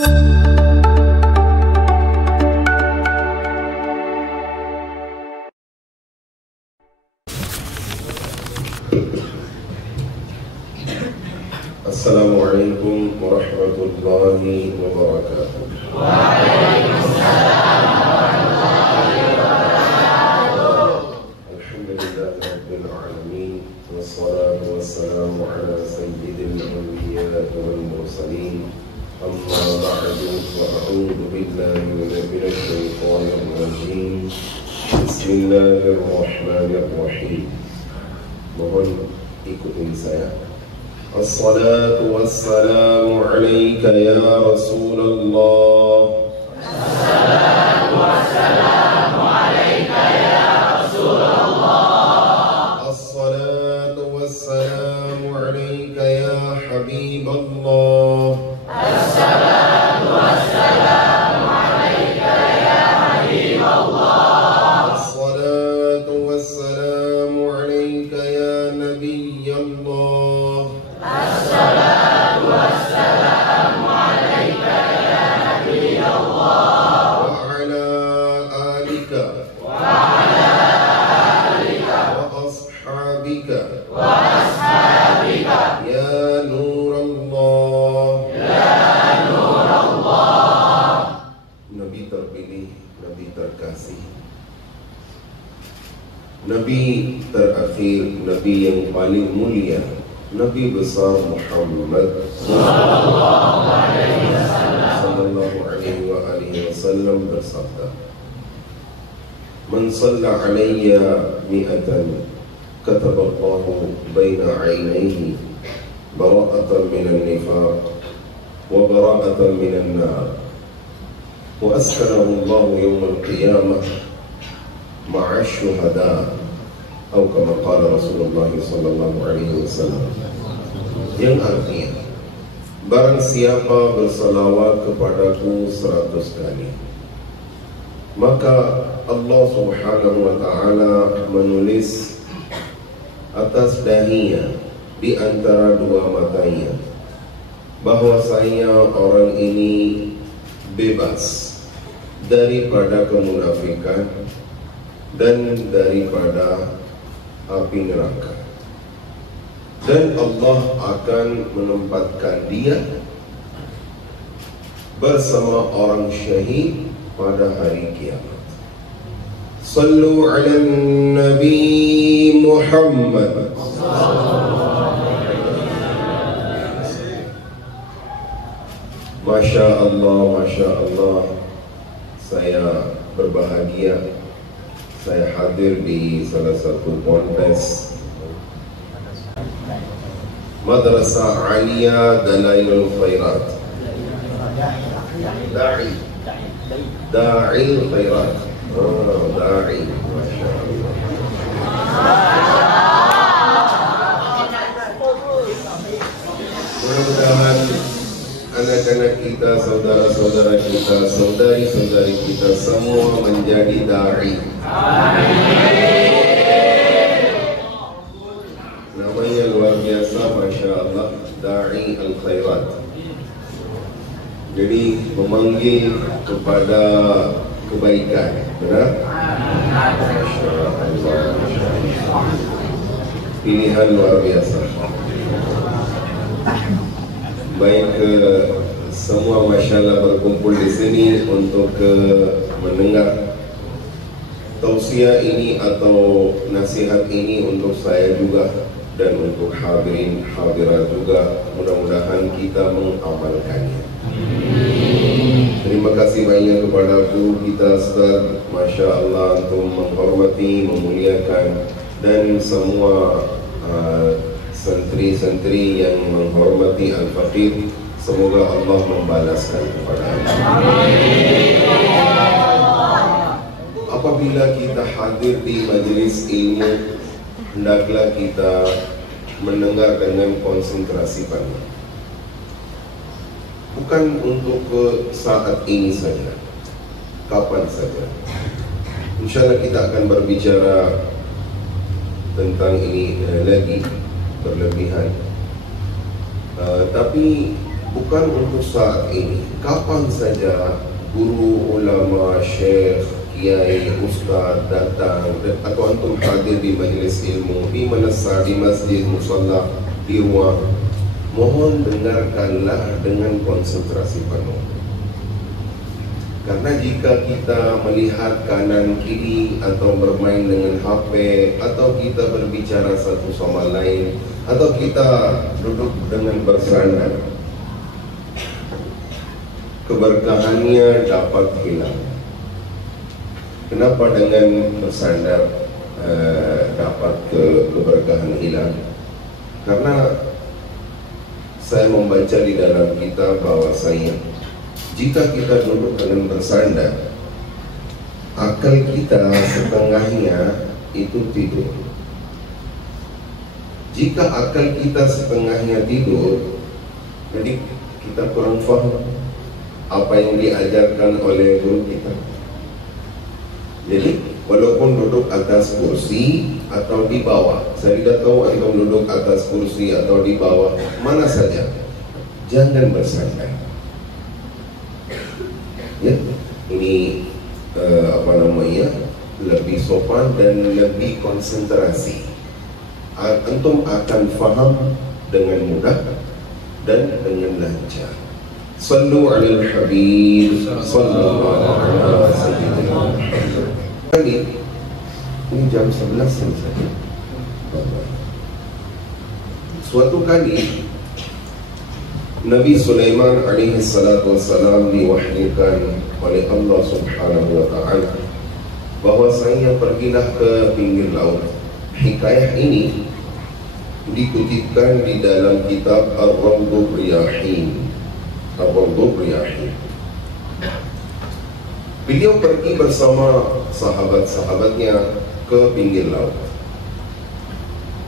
Assalamualaikum warahmatullahi wabarakatuh. Waalaikumsalam warahmatullahi wabarakatuh. Alhamdulillahi rabbil alamin, wassalatu wassalamu ala sayyidil anbiya'i wal mursalin. Amma ba'du, wa a'udzu billahi minasy syaithanir rajim. Bismillahirrahmanirrahim. Mohon ikutin saya. Assalatu wassalamu alayka ya Rasulullah. Assalatu wassalamu alayka ya Rasulullah. Assalatu wassalamu alayka ya Habiballah. Assalatu wassalamu alayka ya Habiballah. Assalatu wassalamu alayka ya Nabiyallah. Assalatu wassalamu alayka ya Nabi Allah. Wa ala alika wa ashabika ya Nurullah. Nabi terpilih, Nabi terkasih, Nabi terakhir, Nabi yang paling mulia, Nabi besar Muhammad sallallahu alaihi wasallam bersabda, "Man shalla alayya mi'atan kataballahu baina 'ainayhi bara'atan minan nifaq wa bara'atan minan nar wa askanahu Allahu yawmal qiyamah ma'a syuhada." Atau kama qala Rasulullah sallallahu alaihi wasallam, yang artinya, barang siapa bersalawat kepadaku 100 kali, maka Allah subhanahu wa ta'ala menulis atas dahinya di antara dua matanya bahwasanya orang ini bebas daripada kemunafikan dan daripada api neraka, dan Allah akan menempatkan dia bersama orang syahid pada hari kiamat. Sallu ala Nabi Muhammad. Masya Allah, Masya Allah, saya berbahagia saya hadir di salah satu ponpes Madrasah Aliyah Dalailul Khairat, Da'il Khairat. Da'i, Masya Allah. Mudah-mudahan anak-anak kita, saudara-saudara kita, saudari-saudari kita semua menjadi da'i. Namanya luar biasa, Masya Allah, Da'i Al-Khairat. Jadi memanggil kepada kebaikan, benar? Masya Allah. Pilihan luar biasa. Baik semua masyaallah berkumpul di sini untuk mendengar tausiah ini atau nasihat ini untuk saya juga dan untuk hadirin hadirat juga. Mudah-mudahan kita mengamalkannya. Terima kasih banyak kepadaku kita Ustaz, Masya Allah, untuk menghormati, memuliakan, dan semua santri-santri yang menghormati Al-Faqih. Semoga Allah membalaskan kepada anda. Apabila kita hadir di majelis ilmu, hendaklah kita mendengar dengan konsentrasi penuh. Bukan untuk saat ini saja, kapan saja. InsyaAllah kita akan berbicara tentang ini lagi berlebihan. Tapi bukan untuk saat ini. Kapan saja guru, ulama, syekh, kiai, ustaz datang atau antum hadir di majlis ilmu, di manasa, di masjid, musalla, di ruang, mohon dengarkanlah dengan konsentrasi penuh. Karena jika kita melihat kanan kiri atau bermain dengan HP atau kita berbicara satu sama lain atau kita duduk dengan bersandar, keberkahannya dapat hilang. Kenapa dengan bersandar dapat keberkahan hilang? Karena saya membaca di dalam kitab bahwasanya jika kita duduk dengan bersandar, akal kita setengahnya itu tidur. Jika akal kita setengahnya tidur, jadi kita kurang faham apa yang diajarkan oleh guru kita. Jadi walaupun duduk atas kursi atau di bawah, saya tidak tahu antum duduk atas kursi atau di bawah, mana saja, jangan bersandar. Ya, ini lebih sopan dan lebih konsentrasi. Antum akan faham dengan mudah dan dengan lancar. Sallu alal habib sallallahu alaihi wasallam. Ini jam 11 saja. Suatu kali Nabi Sulaiman alaihi salatu wassalam diwahyukan oleh Allah subhanahu wa ta'ala bahwasanya pergilah ke pinggir laut. Hikayah ini dikutipkan di dalam kitab Ar-Rawdhur Riyahin. Ar-Rawdhur Riyahin. Beliau pergi bersama sahabat-sahabatnya ke pinggir laut.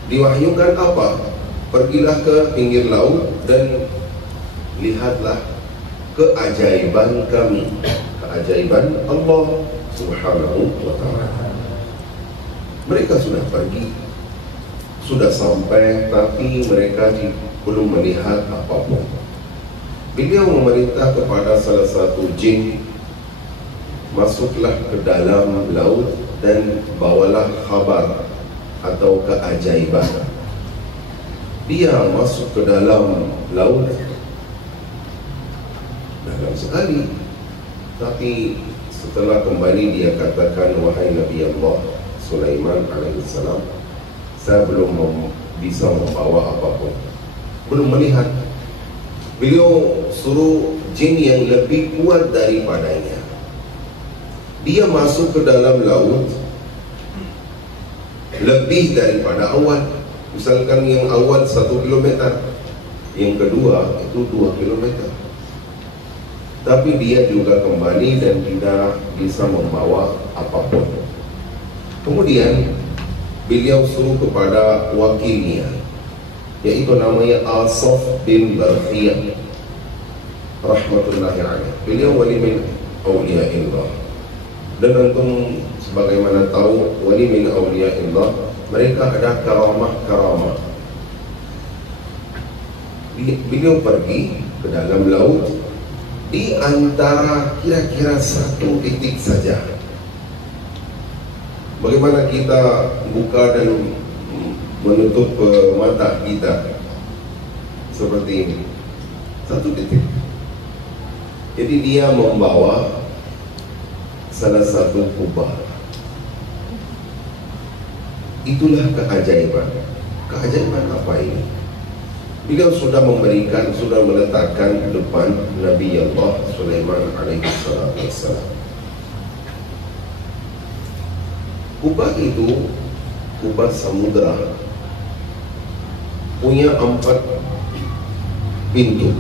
Diwahyukan apa? Pergilah ke pinggir laut dan lihatlah keajaiban kami, keajaiban Allah subhanahu wa ta'ala. Mereka sudah pergi, sudah sampai, tapi mereka belum melihat apapun. Beliau memerintah kepada salah satu jin, masuklah ke dalam laut dan bawalah khabar atau keajaiban. Dia masuk ke dalam laut, dalam sekali, tapi setelah kembali dia katakan, wahai Nabi Allah Sulaiman alaihissalam, saya belum bisa membawa apapun, belum melihat. Beliau suruh jin yang lebih kuat daripadanya. Dia masuk ke dalam laut lebih daripada awal. Misalkan yang awal 1 kilometer, yang kedua itu 2 kilometer. Tapi dia juga kembali dan tidak bisa membawa apapun. Kemudian beliau suruh kepada wakilnya, yaitu namanya Asaf bin Barkhiyah rahmatullahi alaih. Beliau wali min awliyaillah. Dan antum sebagaimana tahu, wali min awliyaillah, mereka ada karamah-karamah. Beliau pergi ke dalam laut di antara kira-kira 1 titik saja. Bagaimana kita buka dan menutup mata kita seperti ini, 1 titik. Jadi dia membawa salah satu kubah. Itulah keajaiban. Keajaiban apa ini? Beliau sudah memberikan, sudah meletakkan depan Nabi Allah Sulaiman alaihi wassalam. Kubah itu, kubah samudra, punya 4 pintu.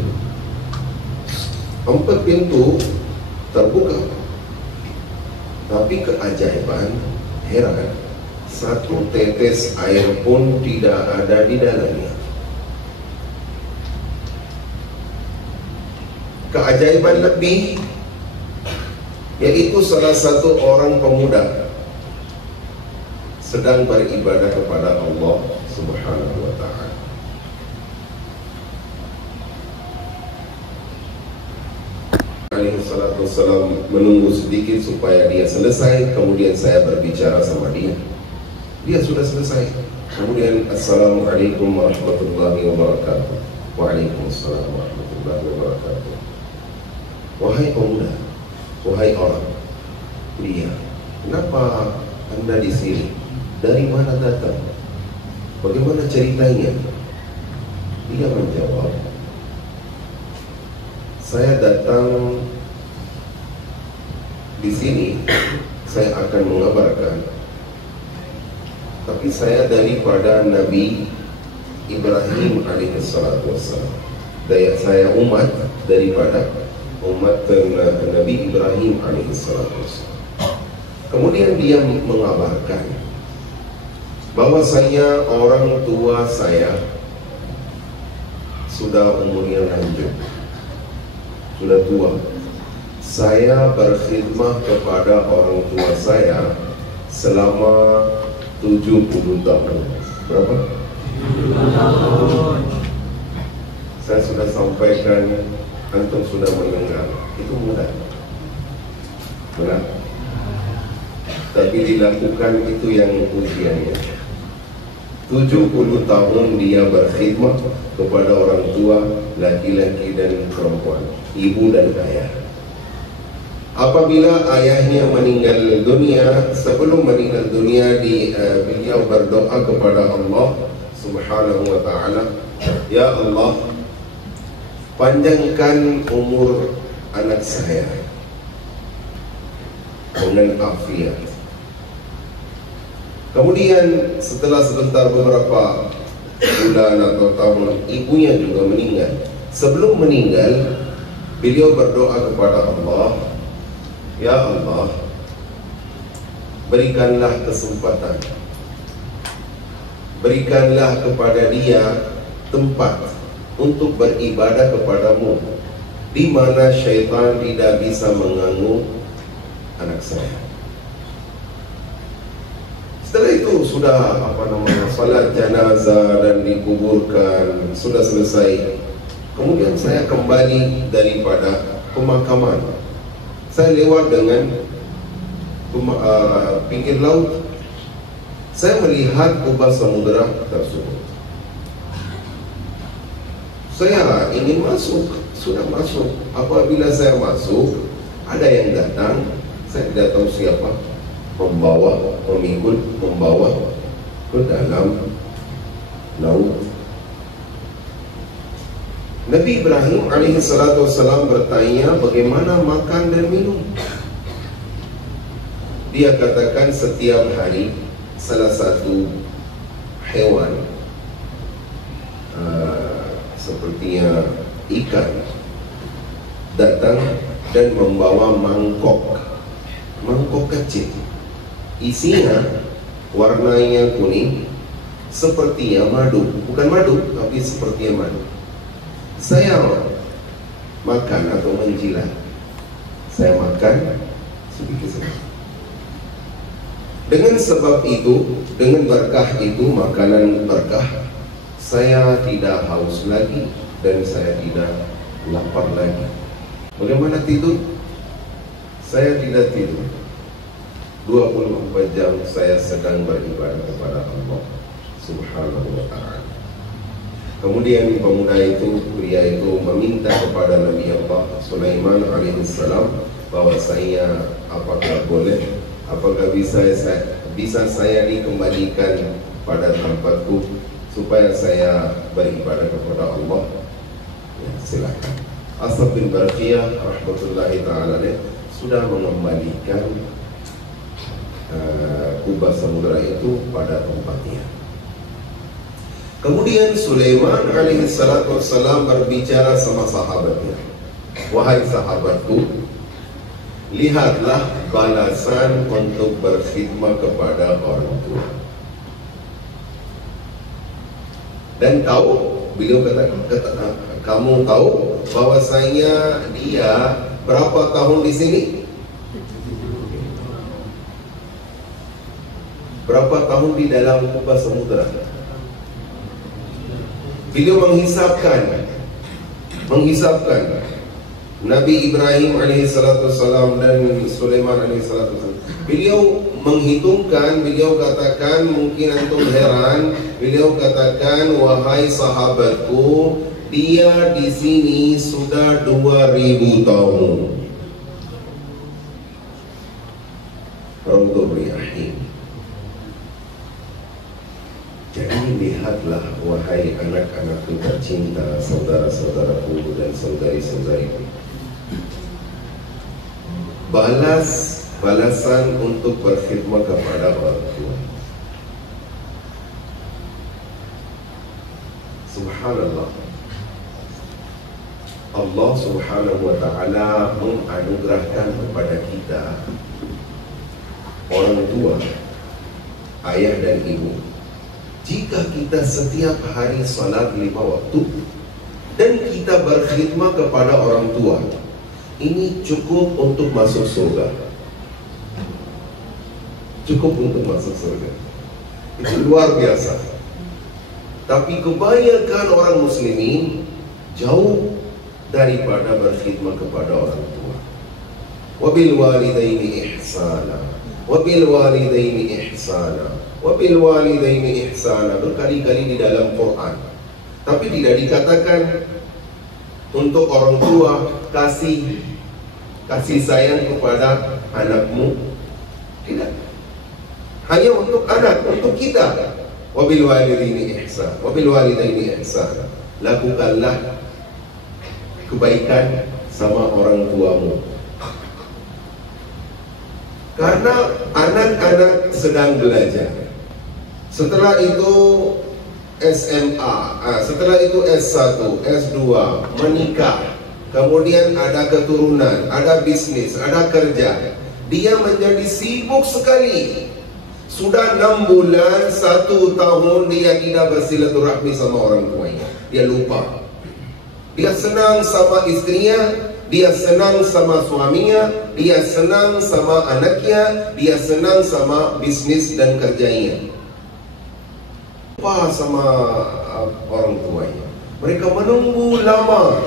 4 pintu terbuka. Tapi keajaiban, heran, 1 tetes air pun tidak ada di dalamnya. Keajaiban lebih, yaitu salah satu orang pemuda sedang beribadah kepada Allah subhanahu wa ta'ala. Alaihissalam menunggu sedikit supaya dia selesai. Kemudian saya berbicara sama dia. Dia sudah selesai. Kemudian Assalamualaikum warahmatullahi wabarakatuh. Waalaikumsalam warahmatullahi wabarakatuh. Wahai pemuda, wahai orang, dia, kenapa Anda di sini? Dari mana datang? Bagaimana ceritanya? Dia menjawab, saya datang di sini, saya akan mengabarkan, tapi saya daripada Nabi Ibrahim alaihissalatu wassalam. Saya umat daripada umat Nabi Ibrahim alaihissalatu wassalam. Kemudian dia mengabarkan bahwasanya orang tua saya sudah umurnya lanjut, sudah tua. Saya berkhidmat kepada orang tua saya selama 70 tahun. Berapa? 70 tahun. Saya sudah sampaikan, antum sudah mendengar. Itu mudah. Benar? Tapi dilakukan itu yang ujiannya. 70 tahun dia berkhidmat kepada orang tua, laki-laki dan perempuan, ibu dan ayah. Apabila ayahnya meninggal dunia, sebelum meninggal dunia beliau berdoa kepada Allah Subhanahu wa ta'ala, ya Allah, panjangkan umur anak saya dengan afiat. Kemudian setelah sebentar beberapa bulan atau tahun, ibunya juga meninggal. Sebelum meninggal, beliau berdoa kepada Allah, ya Allah, berikanlah kesempatan, berikanlah kepada dia tempat untuk beribadah kepadamu, di mana syaitan tidak bisa mengganggu anak saya. Setelah itu sudah salat jenazah dan dikuburkan, sudah selesai. Kemudian saya kembali daripada pemakaman. Saya lewat dengan pinggir laut. Saya melihat kubah samudera tersebut. Saya ingin masuk, sudah masuk. Apabila saya masuk, ada yang datang, saya tidak tahu siapa, membawa ke dalam laut. Nabi Ibrahim alaihissalatu wassalam bertanya, bagaimana makan dan minum? Dia katakan setiap hari salah satu hewan sepertinya ikan datang dan membawa mangkok kecil, isinya warnanya kuning, sepertinya madu, bukan madu tapi sepertinya madu. Saya makan atau menjilat, saya makan sedikit-sedikit. Dengan sebab itu, dengan berkah itu, makanan berkah, saya tidak haus lagi dan saya tidak lapar lagi. Bagaimana tidur? Saya tidak tidur. 24 jam saya sedang beribadah kepada Allah Subhanahu wa ta'ala. Kemudian pemuda itu, pria itu meminta kepada Nabi Allah Sulaiman alaihissalam bahwasanya apakah boleh, apakah bisa saya dikembalikan pada tempatku supaya saya beribadah kepada Allah. Ya, silakan. Asad bin Barqiyah rahmatullahi ta'ala sudah mengembalikan kubah samudera itu pada tempatnya. Kemudian Sulaiman alaihissalatu wassalam berbicara sama sahabatnya, wahai sahabatku, lihatlah balasan untuk berkhidmat kepada orang tua. Dan tahu, beliau kata, kamu tahu bahwasanya dia berapa tahun di sini? Berapa tahun di dalam kubah samudera? Beliau menghisapkan Nabi Ibrahim alaihissalam dan Sulaiman alaihissalam. Beliau menghitungkan, beliau katakan, mungkin antum heran, beliau katakan, wahai sahabatku, dia di sini sudah 2000 tahun. Untuk beriahim. Jadi lihatlah wahai anak-anakku tercinta, saudara-saudaraku dan saudari-saudariku. Balasan untuk berkhidmat kepada orang tua. Subhanallah. Allah subhanahu wa ta'ala menganugerahkan kepada kita orang tua, ayah dan ibu. Jika kita setiap hari salat 5 waktu dan kita berkhidmat kepada orang tua, ini cukup untuk masuk surga. Cukup untuk masuk surga. Itu luar biasa. Tapi kebanyakan orang muslimin jauh daripada berkhidmat kepada orang tua. Wabil walidaini ihsana, wabil walidaini ihsana, wabil walidaini ihsana, berkali-kali di dalam Quran. Tapi tidak dikatakan untuk orang tua kasih sayang kepada anakmu. Tidak. Hanya untuk anak, untuk kita. Wabil walidaini ihsan, wabil walidaini ihsan. Lakukanlah kebaikan sama orang tuamu. Karena anak-anak sedang belajar. Setelah itu SMA, setelah itu S1, S2, menikah. Kemudian ada keturunan, ada bisnis, ada kerja. Dia menjadi sibuk sekali. Sudah 6 bulan, 1 tahun dia tidak bersilaturahmi sama orang tuanya. Dia lupa. Dia senang sama istrinya, dia senang sama suaminya, dia senang sama anaknya, dia senang sama bisnis dan kerjanya. Lupa sama orang tuanya. Mereka menunggu lama.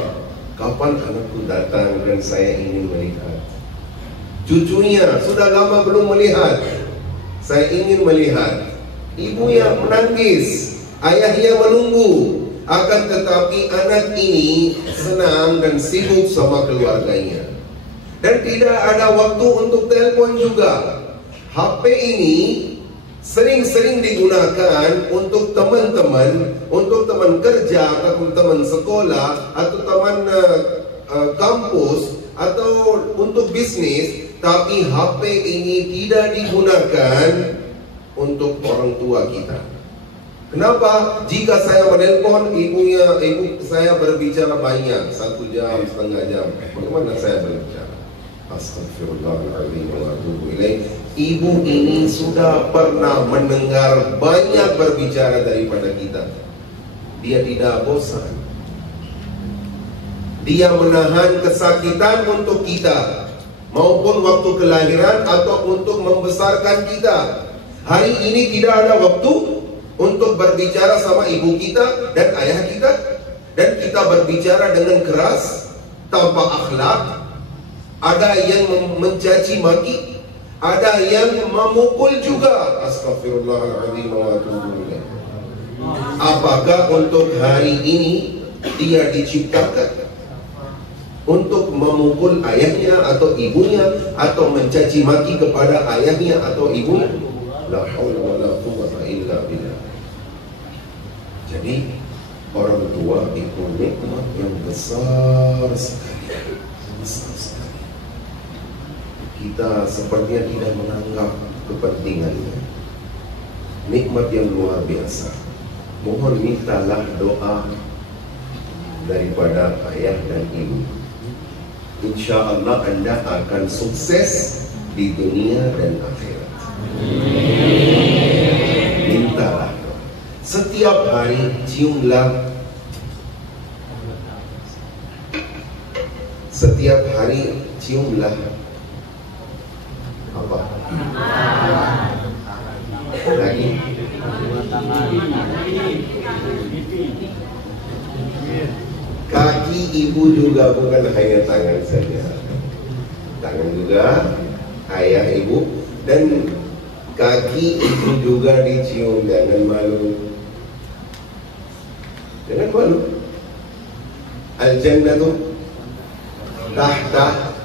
Kapan anakku datang dan saya ingin melihat. Cucunya sudah lama belum melihat. Saya ingin melihat. Ibunya menangis, ayahnya menunggu. Akan tetapi anak ini senang dan sibuk sama keluarganya. Dan tidak ada waktu untuk telepon juga. HP ini sering-sering digunakan untuk teman-teman, untuk teman kerja, atau teman sekolah, atau teman kampus, atau untuk bisnis. Tapi HP ini tidak digunakan untuk orang tua kita. Kenapa? Jika saya menelpon ibu saya berbicara banyak, 1 jam, setengah jam. Bagaimana saya berbicara? Astagfirullahaladzim wa atubu ilaih. Ibu ini sudah pernah mendengar banyak berbicara daripada kita. Dia tidak bosan. Dia menahan kesakitan untuk kita, maupun waktu kelahiran atau untuk membesarkan kita. Hari ini tidak ada waktu untuk berbicara sama ibu kita dan ayah kita. Dan kita berbicara dengan keras, tanpa akhlak. Ada yang mencaci maki, ada yang memukul juga. Astagfirullahaladzim wa atubu ilaih. Apakah untuk hari ini dia diciptakan untuk memukul ayahnya atau ibunya, atau mencaci maki kepada ayahnya atau ibunya? La haula wala quwwata illa billah. Jadi orang tua itu nikmat yang besar sekali. Besar sekali. Kita sepertinya tidak menganggap kepentingannya. Nikmat yang luar biasa. Mohon mintalah doa daripada ayah dan ibu. Insya Allah Anda akan sukses di dunia dan akhirat. Mintalah. Setiap hari ciumlah. Setiap hari ciumlah apa? Lagi. Kaki ibu juga bukan hanya tangan saja. Tangan juga, ayah ibu, dan kaki itu juga dicium. Jangan malu. Jangan malu. Al-jannatu tahta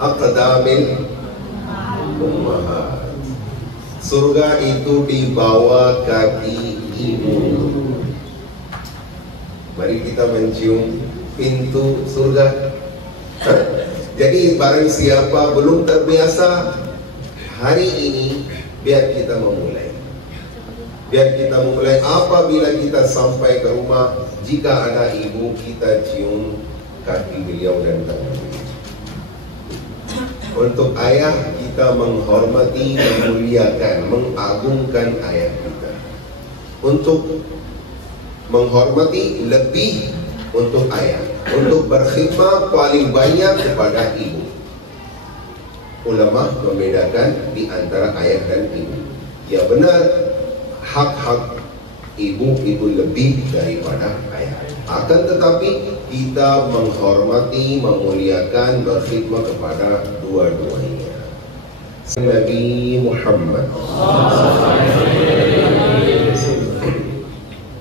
aqdamil ummahat. Surga itu di bawah kaki ibu. Mari kita mencium pintu surga. Jadi barang siapa belum terbiasa, hari ini biar kita memulai. Biar kita memulai apabila kita sampai ke rumah, jika ada ibu, kita cium kaki beliau dan tangan beliau. Untuk ayah, kita menghormati, memuliakan, mengagungkan ayah kita. Untuk menghormati lebih untuk ayah, untuk berkhidmat paling banyak kepada ibu. Ulama membedakan di antara ayah dan ibu. Ya benar, hak-hak ibu itu lebih daripada ayah. Akan tetapi kita menghormati, memuliakan, berkhidmat kepada dua-duanya. Nabi Muhammad.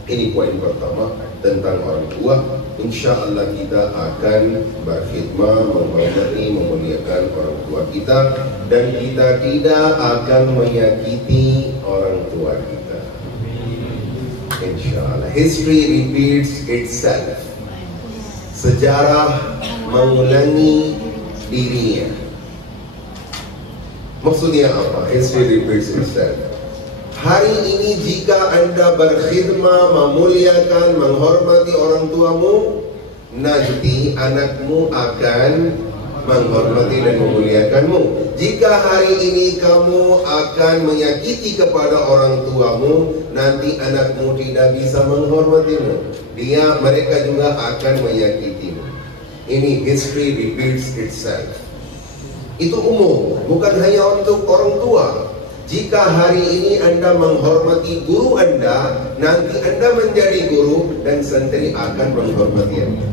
Ini poin pertama tentang orang tua. Insya Allah kita akan berkhidmat, menghormati, memuliakan orang tua kita, dan kita tidak akan menyakiti orang tua kita. Insya Allah. History repeats itself. Sejarah mengulangi dirinya. Maksudnya apa? History repeats itself. Hari ini jika Anda berkhidmat, memuliakan, menghormati orang tuamu, nanti anakmu akan menghormati dan memuliakanmu. Jika hari ini kamu akan menyakiti kepada orang tuamu, nanti anakmu tidak bisa menghormatimu. Mereka juga akan menyakitimu. Ini history repeats itself. Itu umum, bukan hanya untuk orang tua. Jika hari ini Anda menghormati guru Anda, nanti Anda menjadi guru dan santri akan menghormati Anda.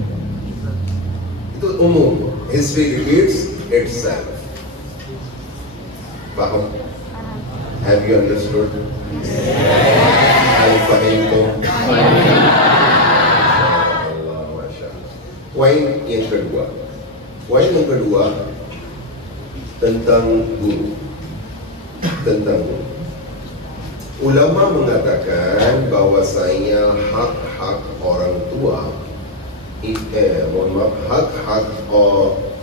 Itu umum. History repeats itself. Paham? Have you understood? Al-Fahimtum? Poin yang kedua. Poin yang kedua tentang guru. Tentang guru. Ulama mengatakan bahwasanya hak-hak orang tua, hak-hak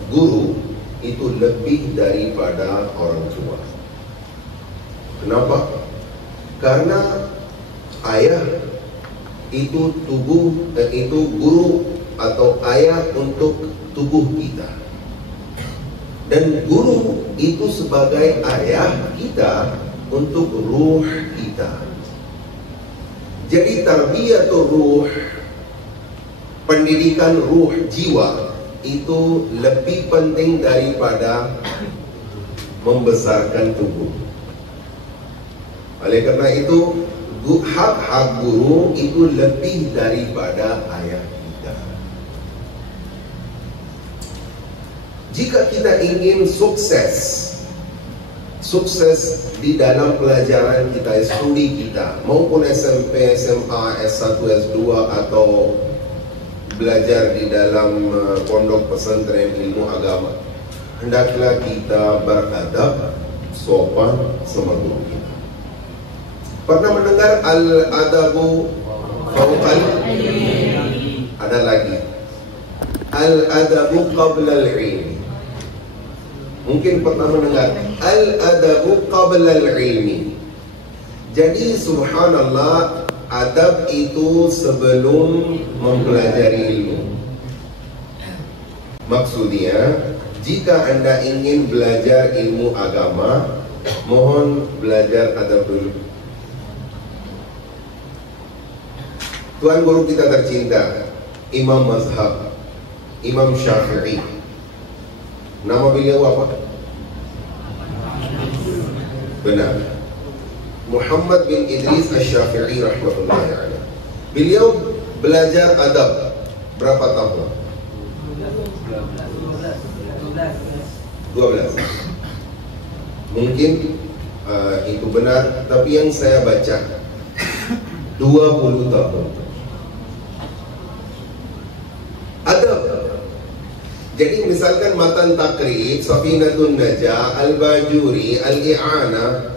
guru itu lebih daripada orang tua. Kenapa? Karena ayah itu itu guru atau ayah untuk tubuh kita, dan guru itu sebagai ayah kita untuk ruh kita. Jadi tarbiyatul ruh, pendidikan ruh jiwa itu lebih penting daripada membesarkan tubuh. Oleh karena itu, hak-hak guru itu lebih daripada ayah kita. Jika kita ingin sukses di dalam pelajaran kita, studi kita, maupun SMP, SMA, S1, S2, atau belajar di dalam pondok pesantren ilmu agama, hendaklah kita beradab, sopan sama guru kita. Pernah mendengar al-adabu fawqal? Ada lagi al-adabu qabla al-ilmi. Mungkin pernah mendengar al-adabu qabla al-ilmi. Jadi subhanallah, adab itu sebelum mempelajari ilmu. Maksudnya, jika Anda ingin belajar ilmu agama, mohon belajar adab dulu. Tuan guru kita tercinta, Imam Mazhab, Imam Syafi'i. Nama beliau apa? Benar, Muhammad bin Idris Asy-Syafi'i rahmatullahi alaih. Beliau belajar adab berapa tahun? 12. Mungkin itu benar, tapi yang saya baca 20 tahun. Adab. Jadi misalkan Matan Takrib, Safinatun Najah, Al-Bajuri, Al-I'ana,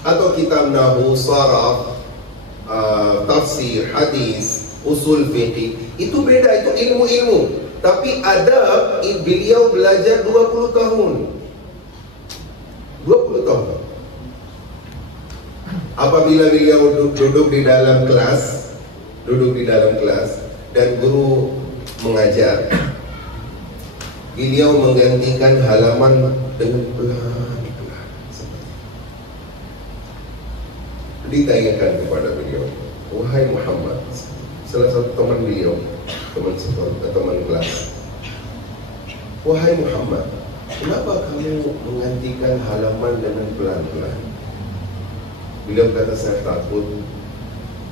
atau kitab Nahu, Saraf, tafsir, hadis, usul fiqih, itu beda, itu ilmu-ilmu. Tapi adab, beliau belajar 20 tahun. 20 tahun. Apabila beliau duduk di dalam kelas, dan guru mengajar, beliau menggantikan halaman dengan pelan-pelan. Ditanyakan kepada beliau, wahai Muhammad, salah satu teman beliau, teman kelas, wahai Muhammad, kenapa kamu menggantikan halaman dengan pelan-pelan? Beliau kata, saya takut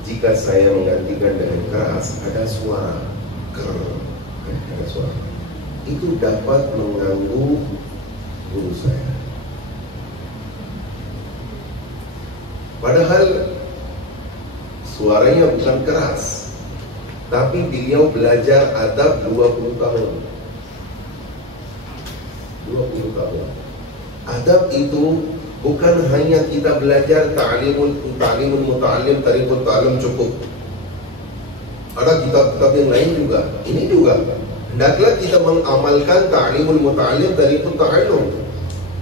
jika saya menggantikan dengan keras, ada suara ada suara, itu dapat mengganggu guru saya. Padahal suaranya bukan keras, tapi beliau belajar adab 20 tahun. 20 tahun. Adab itu bukan hanya kita belajar ta'limul muta'allim, tariqut ta'allum cukup. Ada kitab-kitab yang lain juga. Ini juga. Hendaklah kita mengamalkan ta'limul muta'allim, tariqut ta'allum.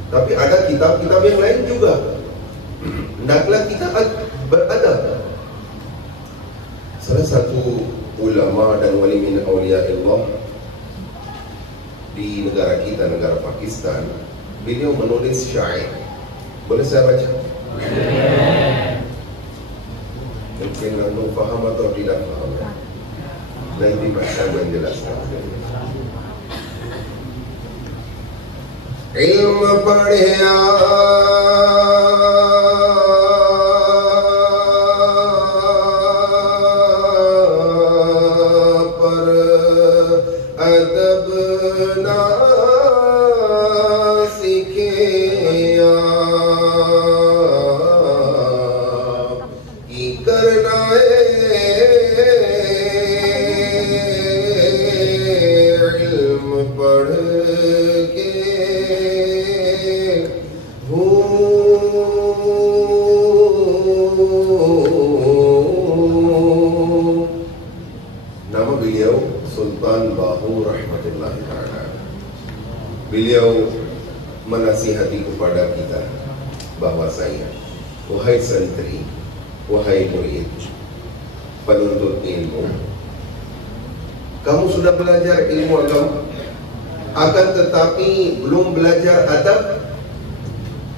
Tapi ada kitab-kitab yang lain juga. Hendaklah kita beradab. Salah satu ulama dan wali min awliya Allah di negara kita, negara Pakistan, beliau menulis syair. Boleh saya baca? Mungkin anda faham atau tidak faham. Nanti Pak Syah menjelaskan. Ilmu padhya par adab na sikhiya ki karna ilm padh ke nama beliau Sultan Bahu rahmatullahi ta'ala. Beliau menasihati kepada kita bahwasanya, wahai santri, wahai murid, penuntut ilmu, kamu sudah belajar ilmu agama, akan tetapi belum belajar adab,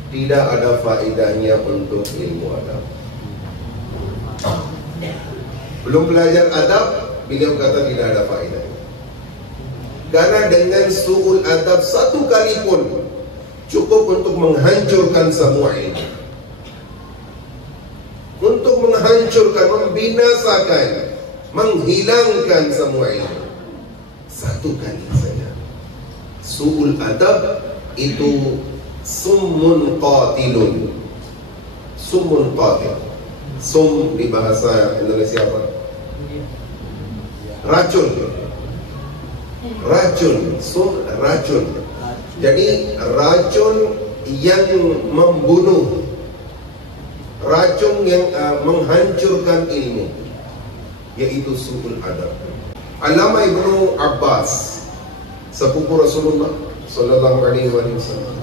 tidak ada faedahnya untuk ilmu adab. Belum belajar adab, beliau kata tidak ada faedah. Karena dengan su'ul adab satu kali pun cukup untuk menghancurkan semua ilmu, untuk menghancurkan, membinasakan, menghilangkan semua ilmu. Satu kali saja. Su'ul adab itu summun qatilun. Summun qatil. Sum di bahasa Indonesia apa? Racun. Racun. Sum racun. Jadi racun yang membunuh, racun yang menghancurkan ilmu, yaitu su'ul adab. Allama Ibnu Abbas, sepupu Rasulullah sallallahu alaihi wasallam,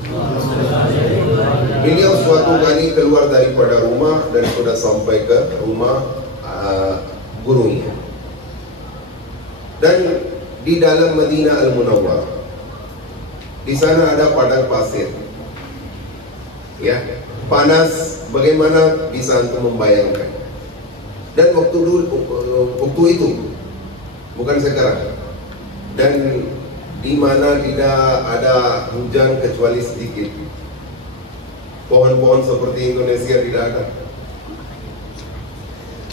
beliau suatu kali keluar daripada rumah dan sudah sampai ke rumah gurunya. Dan di dalam Madinah Al-Munawwarah, di sana ada padang pasir. Ya, panas bagaimana bisa antum membayangkan. Dan waktu itu bukan sekarang. Dan di mana tidak ada hujan kecuali sedikit. Pohon-pohon seperti Indonesia tidak ada.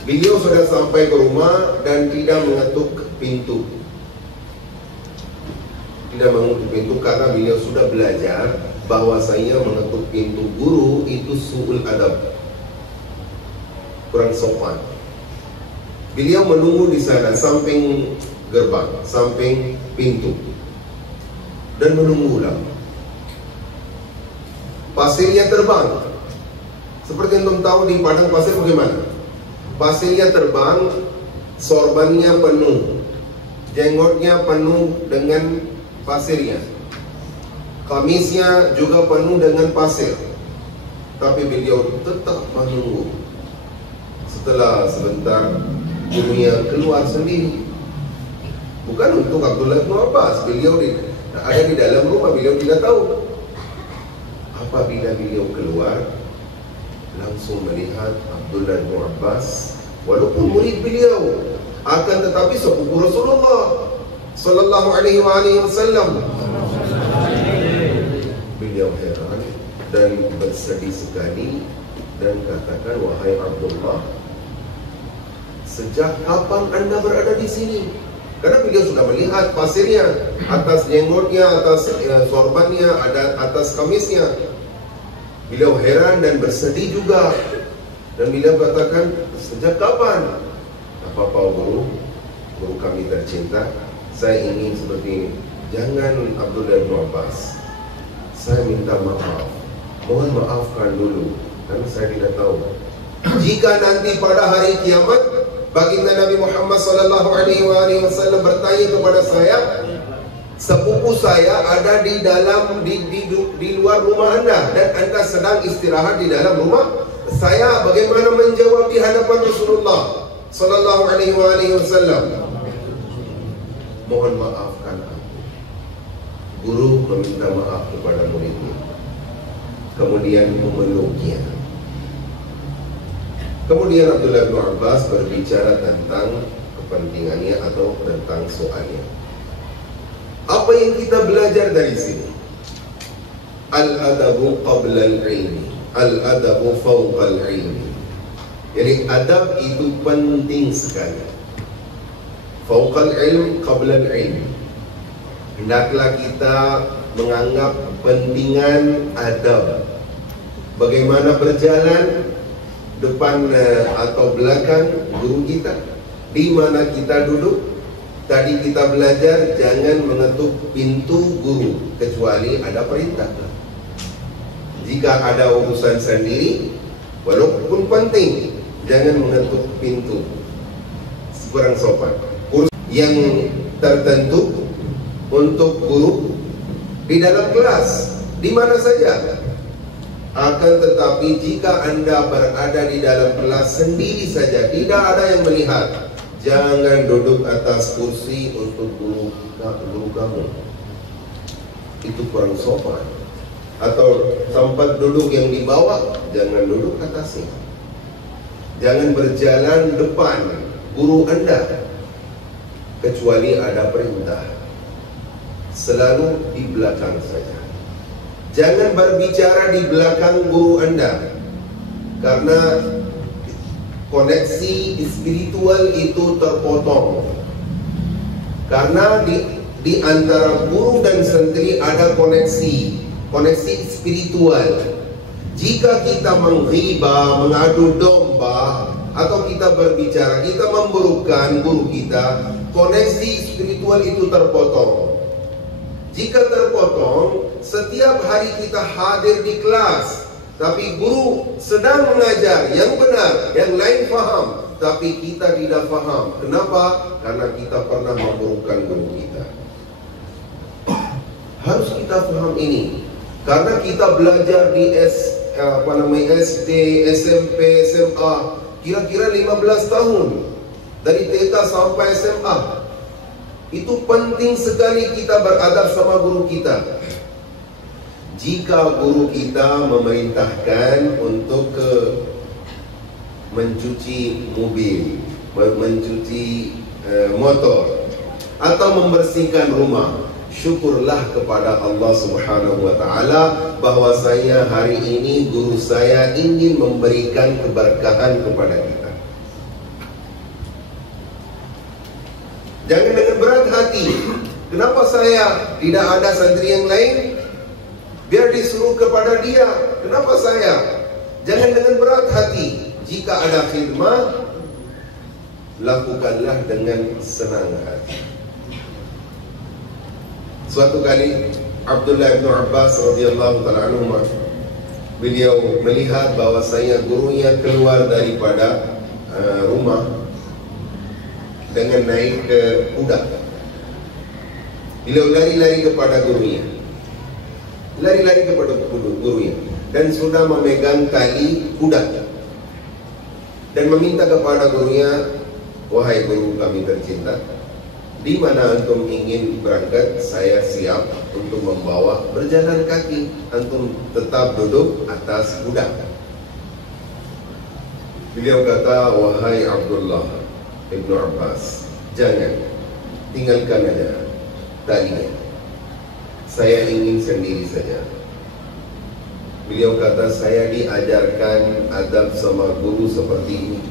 Beliau sudah sampai ke rumah dan tidak mengetuk pintu. tidak mengetuk pintu karena beliau sudah belajar bahwasanya mengetuk pintu guru itu su'ul adab, kurang sopan. Beliau menunggu di sana samping gerbang, samping pintu, dan menunggu lama. Pasirnya terbang. Seperti yang tahu di padang pasir bagaimana? Pasirnya terbang, sorbannya penuh, jenggotnya penuh dengan pasirnya, kamisnya juga penuh dengan pasir. Tapi beliau tetap menunggu. Setelah sebentar, gurunya keluar sendiri. Bukan untuk Abdullah bin Abbas, beliau ada di dalam rumah, beliau tidak tahu. Apabila beliau keluar, langsung melihat Abdullah bin Abbas, walaupun murid beliau, akan tetapi sepupu Rasulullah sallallahu alaihi wasallam. Beliau heran dan bersedih sekali dan katakan, wahai Abdullah, sejak kapan Anda berada di sini? Karena beliau sudah melihat pasirnya, atas jenggotnya, atas sorbannya, atas kamisnya. Beliau heran dan bersedih juga. Dan beliau katakan, sejak kapan? Apa guru kami tercinta, saya ingin seperti ini. Jangan Abdullah bin Abbas, saya minta maaf, mohon maafkan dulu, karena saya tidak tahu. Jika nanti pada hari kiamat baginda Nabi Muhammad sallallahu alaihi wasallam bertanya kepada saya, sepupu saya ada di dalam di luar rumah Anda dan Anda sedang istirahat di dalam rumah saya, bagaimana menjawab di hadapan Rasulullah sallallahu alaihi wasallam? Mohon maafkan aku. Guru meminta maaf kepada muridnya, kemudian memeluknya. Kemudian Abdullah bin Abbas berbicara tentang kepentingannya atau tentang soalnya. Apa yang kita belajar dari sini? Al-adabu qabla al-ilmi, al-adabu fawqa al-ilmi. Jadi adab itu penting sekali. Fawqa al-ilm qabla al-ilm. Hendaklah kita menganggap pentingan adab. Bagaimana berjalan depan atau belakang guru kita, di mana kita duduk. Tadi kita belajar jangan mengetuk pintu guru kecuali ada perintah. Jika ada urusan sendiri, walaupun penting, jangan mengetuk pintu, kurang sopan. Yang tertentu untuk guru di dalam kelas, di mana saja. Akan tetapi jika Anda berada di dalam kelas sendiri saja, tidak ada yang melihat, jangan duduk atas kursi untuk guru kamu. Itu kurang sopan. Atau tempat duduk yang di bawah, jangan duduk atasnya. Jangan berjalan depan guru Anda kecuali ada perintah. Selalu di belakang saja. Jangan berbicara di belakang guru Anda, karena koneksi spiritual itu terpotong. Karena di antara guru dan santri ada koneksi spiritual. Jika kita menghibah, mengadu domba, atau kita berbicara, kita memburukkan guru kita, koneksi spiritual itu terpotong. Jika terpotong, setiap hari kita hadir di kelas, tapi guru sedang mengajar yang benar, yang lain faham, tapi kita tidak faham. Kenapa? Karena kita pernah memburukkan guru kita. Harus kita faham ini. Karena kita belajar di SD, SMP, SMA, kira-kira 15 tahun. Dari TK sampai SMA. Itu penting sekali kita beradab sama guru kita. Jika guru kita memerintahkan untuk mencuci mobil, mencuci motor, atau membersihkan rumah, syukurlah kepada Allah Subhanahu wa ta'ala bahwa saya hari ini guru saya ingin memberikan keberkahan kepada kita. Jangan dengan berat hati. Kenapa saya saya? Tidak ada santri yang lain? Biar disuruh kepada dia. Kenapa saya? Jangan dengan berat hati. Jika ada khidmah, lakukanlah dengan senang hati. Suatu kali Abdullah bin Abbas radhiyallahu taala anhu, beliau melihat bahwasanya gurunya keluar daripada rumah dengan naik ke kuda. Beliau lari-lari kepada gurunya, dan sudah memegang tali kuda dan meminta kepada gurunya, wahai guru kami tercinta, di mana antum ingin berangkat? Saya siap untuk membawa berjalan kaki. Antum tetap duduk atas kuda. Beliau kata, wahai Abdullah ibnu Abbas, jangan, tinggalkan aja talinya. Saya ingin sendiri saja. Beliau kata, saya diajarkan adab sama guru seperti ini.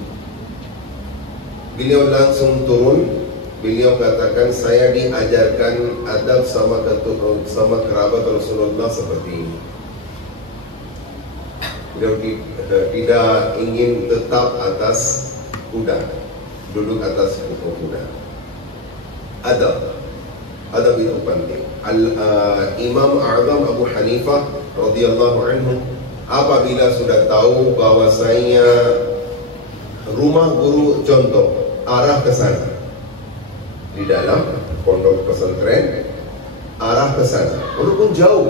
Beliau langsung turun. Beliau katakan, saya diajarkan adab sama kerabat Rasulullah seperti ini. Beliau tidak ingin tetap atas kuda, duduk atas kuda. Adab itu penting. Imam A'zam Abu Hanifah radhiyallahu anhu, apabila sudah tahu bahwasanya rumah guru, contoh arah ke sana, di dalam pondok pesantren, arah ke sana, walaupun jauh,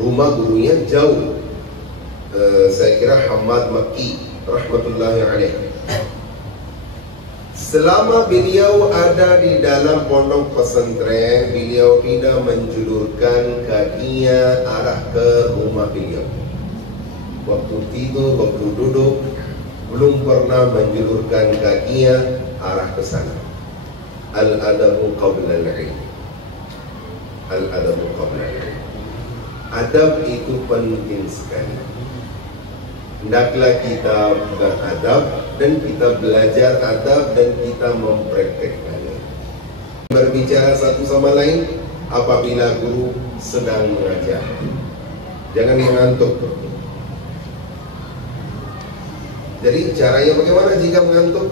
rumah gurunya jauh. Saya kira Hamad Makki rahmatullahi alaih. Selama beliau ada di dalam pondok pesantren, beliau tidak menjulurkan kakinya arah ke rumah beliau. Waktu tidur, waktu duduk, belum pernah menjulurkan kakinya arah ke sana. Al-adabu qabla al-ilm. Al-adabu qabla al-ilm. Adab itu penting sekali. Hendaklah kita beradab dan kita belajar adab dan kita mempraktekkannya. Berbicara satu sama lain apabila guru sedang mengajar. Jangan mengantuk. Jadi caranya bagaimana jika mengantuk?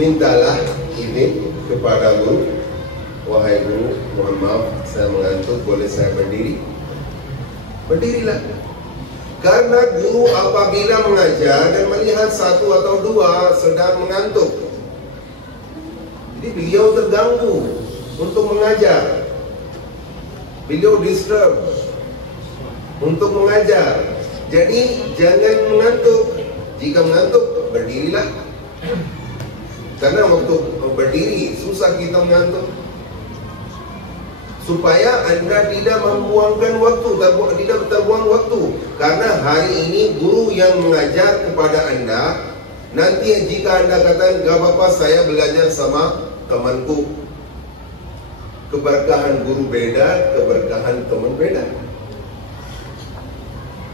Mintalah izin kepada guru. Wahai guru, mohon maaf, saya mengantuk, boleh saya berdiri? Berdirilah. Karena guru apabila mengajar dan melihat satu atau dua sedang mengantuk, jadi beliau terganggu untuk mengajar, beliau disturb untuk mengajar. Jadi jangan mengantuk. Jika mengantuk, berdirilah. Karena waktu berdiri susah kita mengantuk. Supaya Anda tidak membuangkan waktu, tidak terbuang waktu. Karena hari ini guru yang mengajar kepada Anda, nanti jika Anda katakan, gak apa-apa saya belajar sama temanku, keberkahan guru beda, keberkahan teman beda.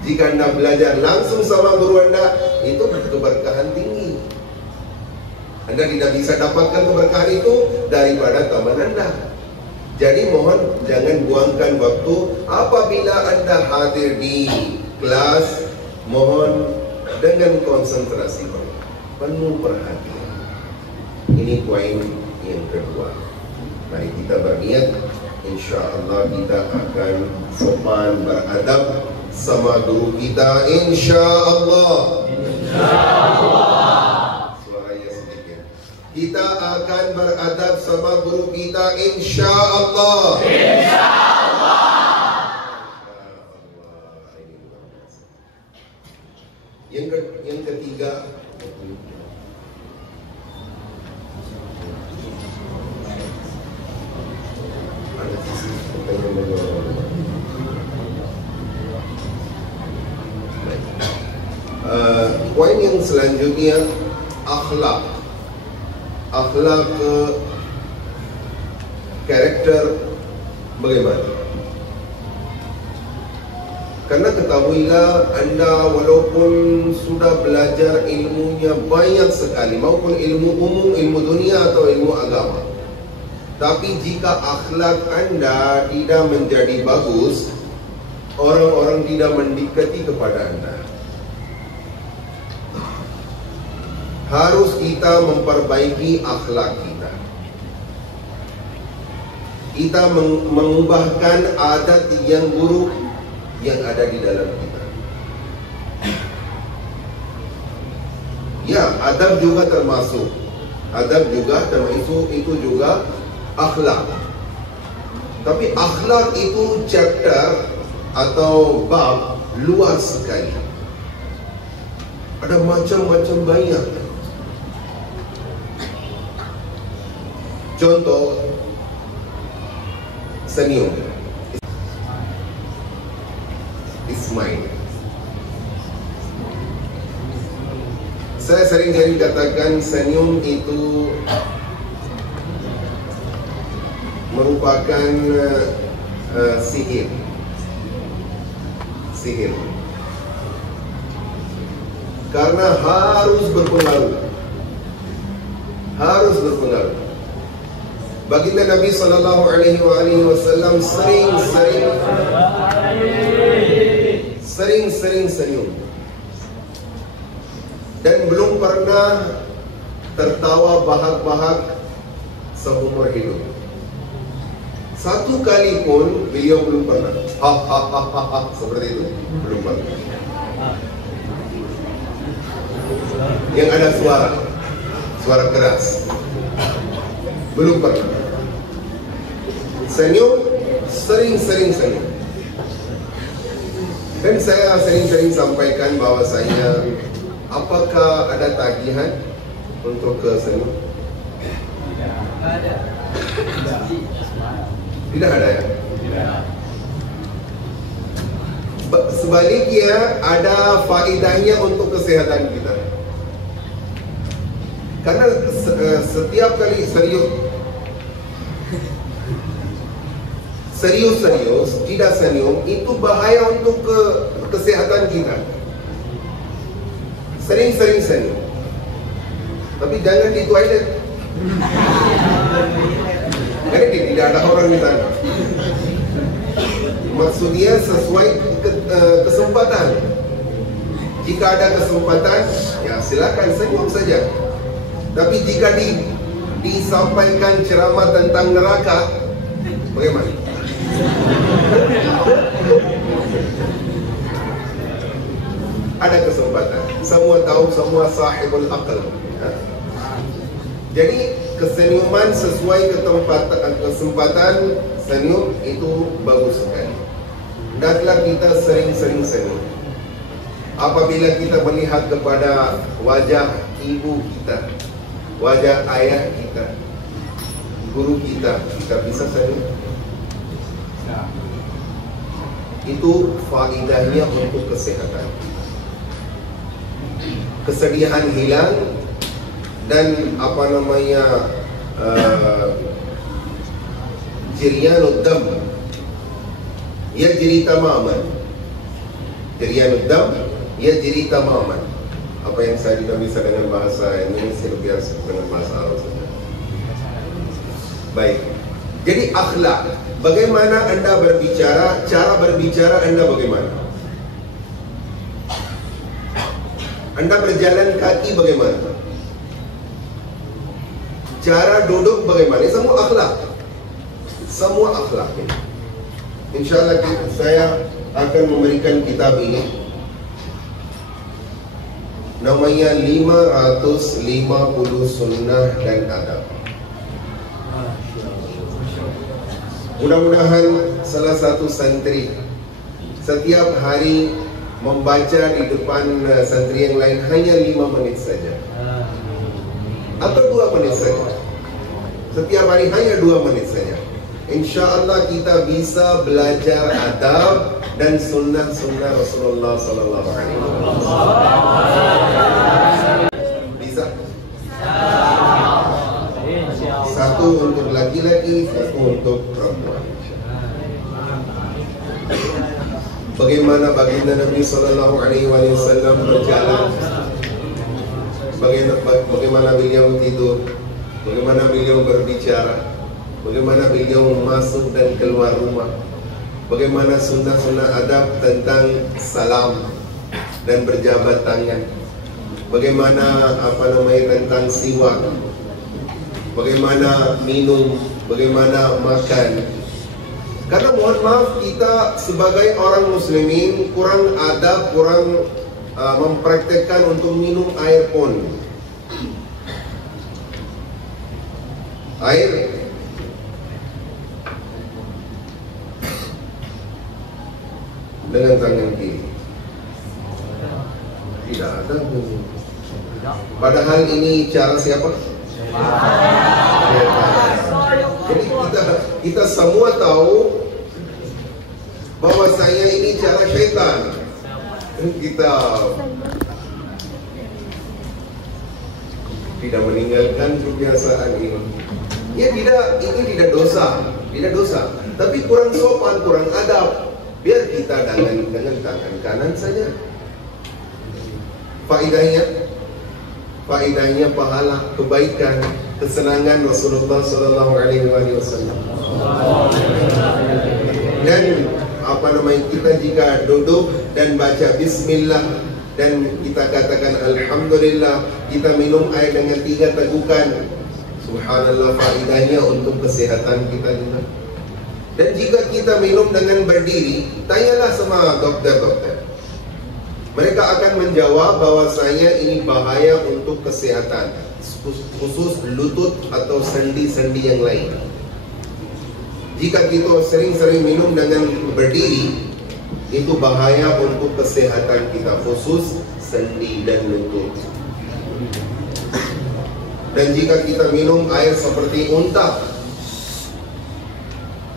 Jika Anda belajar langsung sama guru Anda, itu keberkahan tinggi. Anda tidak bisa dapatkan keberkahan itu daripada teman Anda. Jadi mohon jangan buangkan waktu. Apabila Anda hadir di kelas, mohon dengan konsentrasi penuh perhatian. Ini poin yang kedua. Mari kita berniat, insya-Allah kita akan sopan beradab sama guru kita, insya-Allah. Suaranya sedikit. Kita akan beradab sama guru kita, insya-Allah. Yang ketiga, poin yang selanjutnya, akhlak. Akhlak karakter bagaimana? Karena ketahuilah Anda walaupun sudah belajar ilmunya banyak sekali, maupun ilmu umum, ilmu dunia atau ilmu agama, Tapi jika akhlak anda tidak menjadi bagus, orang-orang tidak mendekati kepada anda. Harus kita memperbaiki akhlak kita. Kita mengubahkan adat yang buruk yang ada di dalam kita. Ya, adab juga termasuk. Adab juga termasuk, itu juga akhlak. Tapi akhlak itu chapter atau bab luas sekali. Ada macam-macam banyak. Contoh, senyum. Ismail. Saya sering kali katakan senyum itu merupakan sihir. Sihir. Karena harus berpengaruh. Harus berpengaruh. Baginda Nabi sallallahu alaihi wasallam sering senyum. Dan belum pernah tertawa bahak-bahak seumur hidup. Satu kali pun beliau belum pernah seperti itu, belum pernah. Yang ada suara keras, belum pernah. Senyum, sering senyum. Dan saya sering sampaikan bahwasanya, apakah ada tagihan untuk ke senyum? Tidak ada ya? Sebaliknya ada faedahnya untuk kesehatan kita. Karena setiap kali serius tidak senyum, itu bahaya untuk kesehatan kita. Sering senyum, tapi jangan di toilet. Karena tidak ada orang di sana. Maksudnya sesuai kesempatan. Jika ada kesempatan, ya silakan senyum saja. Tapi jika disampaikan ceramah tentang neraka, bagaimana? Ada kesempatan. Semua tahu, semua sahibul aql. Jadi kesenyuman sesuai kesempatan senyum itu bagus sekali. Hendaklah kita sering senyum. Apabila kita melihat kepada wajah ibu kita, wajah ayah kita, guru kita bisa senyum. Itu faedahnya untuk kesehatan. Kesedihan hilang dan jirianud dam yajri tamaman. Jirianud dam yajri tamaman. Apa yang saya tidak bisa dengan bahasa Indonesia, biasa dengan bahasa Arab saja. Baik. Jadi akhlak, bagaimana anda berbicara, cara berbicara anda bagaimana? Anda berjalan kaki bagaimana? Cara duduk bagaimana? Ini semua akhlak. Semua akhlak ini. InsyaAllah saya akan memberikan kitab ini. Namanya 550 Sunnah dan Adab. Mudah-mudahan salah satu santri setiap hari membaca di depan santri yang lain hanya 5 menit saja, atau 2 menit saja. Setiap hari hanya 2 menit saja. InsyaAllah kita bisa belajar adab dan sunnah-sunnah Rasulullah Sallallahu Alaihi Wasallam. Bisa? Satu untuk laki-laki, satu untuk perempuan. Bagaimana baginda Nabi Sallallahu Alaihi Wasallam berjalan, bagaimana beliau tidur, bagaimana beliau berbicara, bagaimana beliau masuk dan keluar rumah, bagaimana sunnah-sunnah adab tentang salam dan berjabat tangan, bagaimana tentang siwak, bagaimana minum, bagaimana makan. Karena mohon maaf, kita sebagai orang muslimin kurang adab, kurang mempraktekkan untuk minum air pun. Air dengan tangan kiri. Tidak ada. Padahal ini cara siapa? Jadi kita semua tahu bahwa saya ini cara syaitan. Kita tidak meninggalkan kebiasaan ini. Ya ini tidak dosa, tapi kurang sopan, kurang adab. Biar kita dengan tangan kanan saja. Faedahnya pahala, kebaikan, kesenangan Rasulullah Sallallahu Alaihi Wasallam. Dan kita jika duduk dan baca Bismillah dan kita katakan Alhamdulillah, kita minum air dengan 3 tegukan, subhanallah, faedahnya untuk kesehatan kita juga. Dan jika kita minum dengan berdiri, tanyalah sama dokter-dokter. Mereka akan menjawab bahwasanya ini bahaya untuk kesehatan, khusus lutut atau sendi-sendi yang lain. Jika kita sering-sering minum dengan berdiri, itu bahaya untuk kesehatan kita, khusus sendi dan lutut. Dan jika kita minum air seperti unta,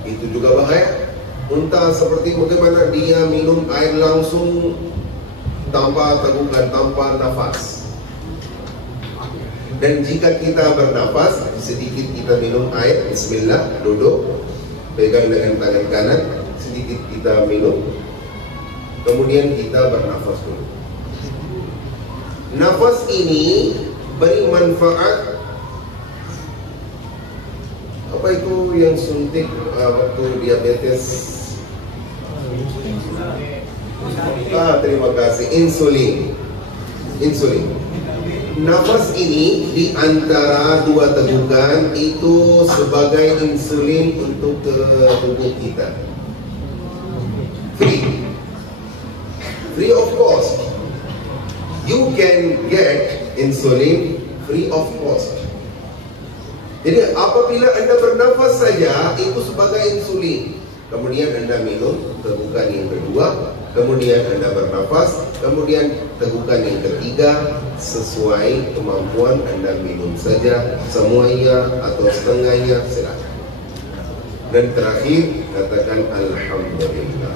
itu juga bahaya. Unta seperti bagaimana dia minum air langsung tanpa tegukan, tanpa nafas. Dan jika kita bernafas, sedikit kita minum air, Bismillah, duduk, pegang dengan tangan kanan, sedikit kita minum, kemudian kita bernafas dulu. Nafas ini beri manfaat. Apa itu yang suntik waktu diabetes? Terima kasih. Insulin. Nafas ini di antara 2 tegukan itu sebagai insulin untuk tubuh kita. Free of cost. You can get insulin free of cost. Jadi apabila Anda bernafas saja, itu sebagai insulin. Kemudian Anda minum tegukan yang kedua, kemudian Anda bernafas, kemudian tegukan yang ketiga, sesuai kemampuan Anda minum saja, semuanya atau setengahnya, silakan. Dan terakhir katakan Alhamdulillah.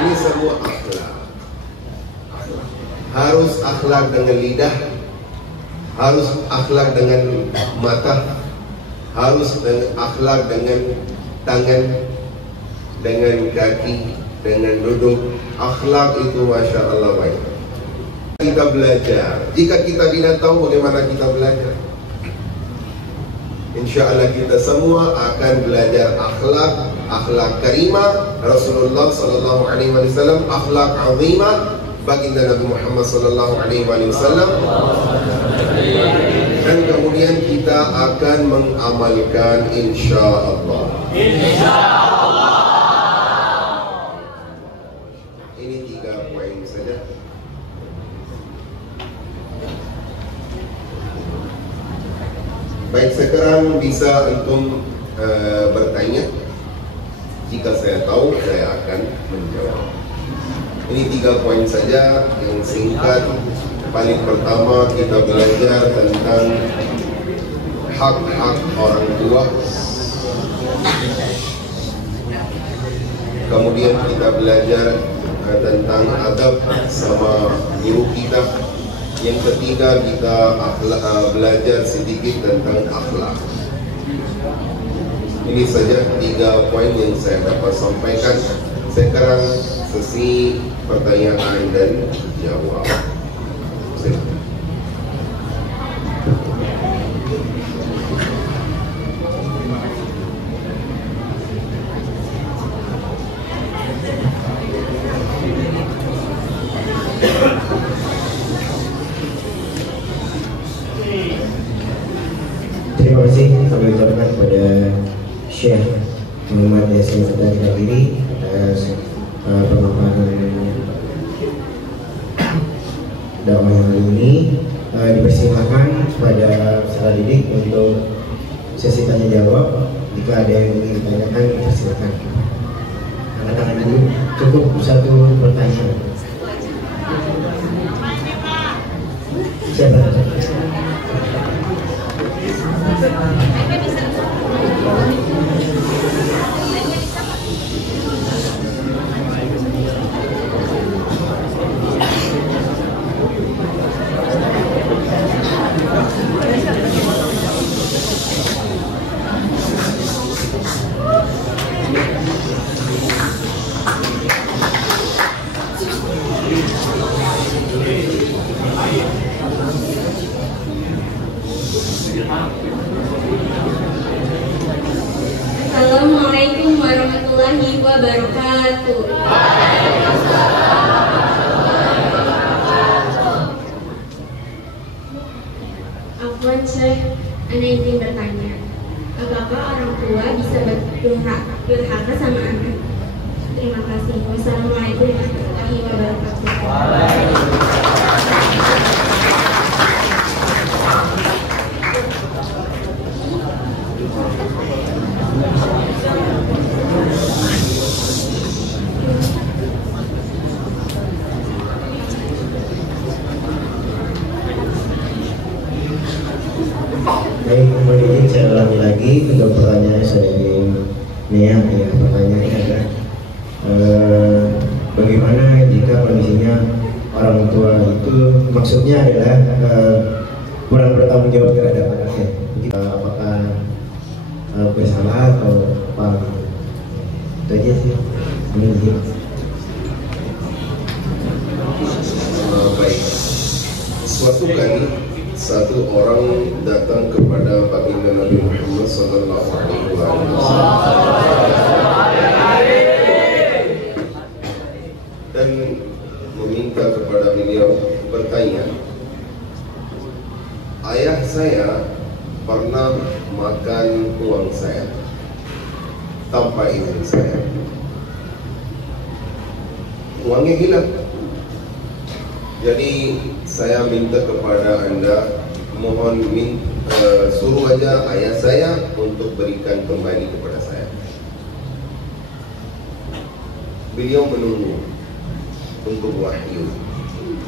Ini semua akhlak. Harus akhlak dengan lidah, harus akhlak dengan mata, harus akhlak dengan tangan, dengan kaki, dengan duduk. Akhlak itu Masya Allah baik. Kita belajar. Jika kita tidak tahu bagaimana kita belajar, insya Allah kita semua akan belajar akhlak karimah Rasulullah Sallallahu Alaihi Wasallam, akhlak azimah baginda Nabi Muhammad Sallallahu Alaihi Wasallam. Dan kemudian kita akan mengamalkan insya Allah. Ini 3 poin saja. Baik, sekarang bisa antum bertanya. Jika saya tahu, saya akan menjawab. Ini 3 poin saja yang singkat. Paling pertama kita belajar tentang hak-hak orang tua. Kemudian kita belajar tentang adab sama guru kita. Yang ketiga kita belajar sedikit tentang akhlak. Ini saja 3 poin yang saya dapat sampaikan. Sekarang sesi pertanyaan dan jawab. Syekh Muhammad Yasin Sadari dihadiri atas pemaparan dakwah yang kali ini. Dipersilakan kepada peserta didik untuk sesi tanya jawab. Jika ada yang ingin ditanyakan, dipersilakan. Angkat tangan dulu, cukup satu pertanyaan. Siapa? Assalamualaikum warahmatullahi wabarakatuh. Afwan Syekh, Ana ingin bertanya, apakah orang tua bisa durhaka sama anak? Terima kasih. Wassalamualaikum warahmatullahi wabarakatuh. Baik, kemudian saya ulangi lagi untuk pertanyaannya dari Nia. Ya, pertanyaannya adalah bagaimana jika kondisinya orang tua itu maksudnya adalah kurang bertanggung jawab terhadap anaknya, apakah bersalah atau apa gitu. Itu aja sih. Ini baik. Suatu kali satu orang datang kepada baginda Nabi Muhammad sallallahu alaihi wasallam dan meminta kepada beliau, bertanya, ayah saya pernah makan uang saya tanpa izin saya. Uangnya hilang. Jadi saya minta kepada Anda, mohon suruh aja ayah saya untuk berikan kembali kepada saya. Beliau menunggu untuk wahyu,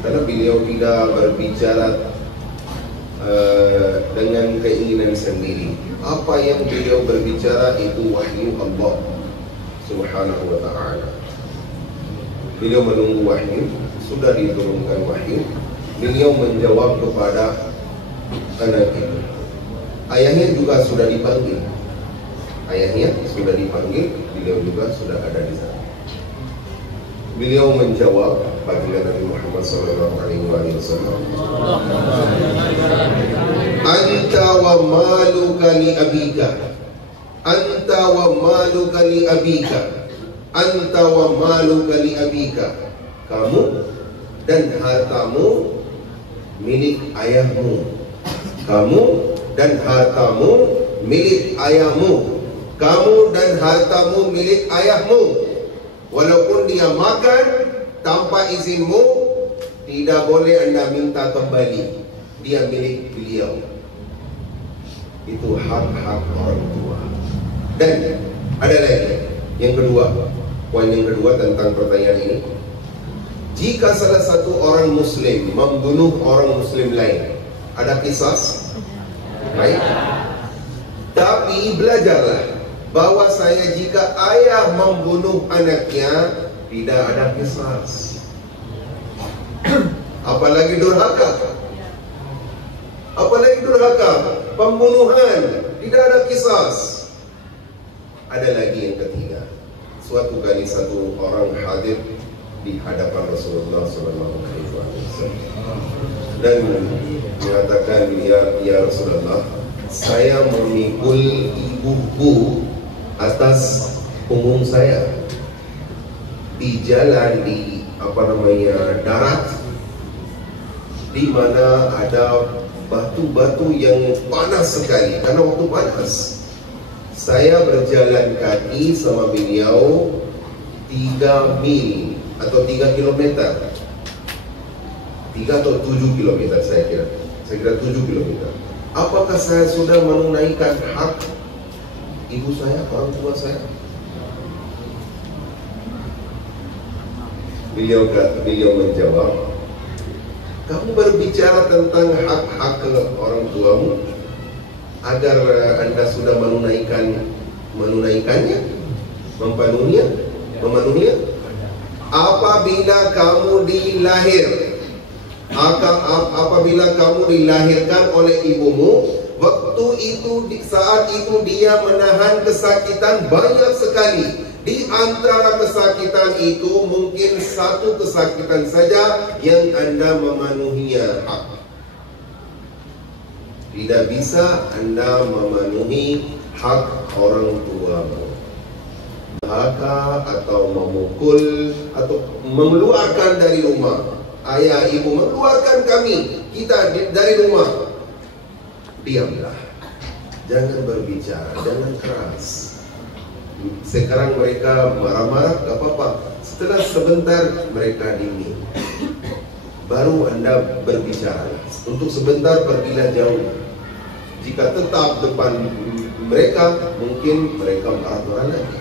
karena beliau tidak berbicara dengan keinginan sendiri. Apa yang beliau berbicara itu wahyu Allah Subhanahu wa ta'ala. Beliau menunggu wahyu, sudah diturunkan wahyu. Beliau menjawab kepada anak itu. Ayahnya juga sudah dipanggil. Ayahnya sudah dipanggil, beliau juga sudah ada di sana. Beliau menjawab baginda Nabi Muhammad SAW, Anta wa maluka li abika, Anta wa maluka li abika, Anta wa maluka li abika. Kamu dan hartamu milik ayahmu. Kamu dan hartamu milik ayahmu. Kamu dan hartamu milik ayahmu. Walaupun dia makan tanpa izinmu, tidak boleh Anda minta kembali. Dia milik beliau. Itu hak-hak orang tua. Dan ada lagi yang kedua, poin yang kedua tentang pertanyaan ini. Jika salah satu orang muslim membunuh orang muslim lain, ada qisas? Baik. Tapi belajarlah bahwa saya jika ayah membunuh anaknya, tidak ada qisas. Apalagi durhaka. Apalagi durhaka, pembunuhan, tidak ada qisas. Ada lagi yang ketiga. Suatu kali satu orang hadir di hadapan Rasulullah SAW dan mengatakan, ya Rasulullah, saya memikul ibuku atas punggung saya di jalan di darat, di mana ada batu-batu yang panas sekali karena waktu panas. Saya berjalan kaki sama beliau 3 mil atau 3 kilometer, 3 atau 7 kilometer saya kira 7 kilometer. Apakah saya sudah menunaikan hak ibu saya, orang tua saya? Beliau menjawab, kamu berbicara tentang hak-hak orang tuamu agar Anda sudah menunaikannya, memenuhinya. Apabila kamu dilahirkan oleh ibumu, waktu itu, saat itu dia menahan kesakitan banyak sekali. Di antara kesakitan itu mungkin satu kesakitan saja yang Anda memenuhinya hak. Tidak bisa Anda memenuhi hak orang tuamu. Atau memukul atau mengeluarkan dari rumah. Ayah ibu mengeluarkan kita dari rumah. Diamlah. Jangan berbicara, jangan keras. Sekarang mereka marah-marah, gak apa-apa. Setelah sebentar mereka dingin, baru Anda berbicara. Untuk sebentar pergilah jauh. Jika tetap depan mereka, mungkin mereka marah-marah lagi.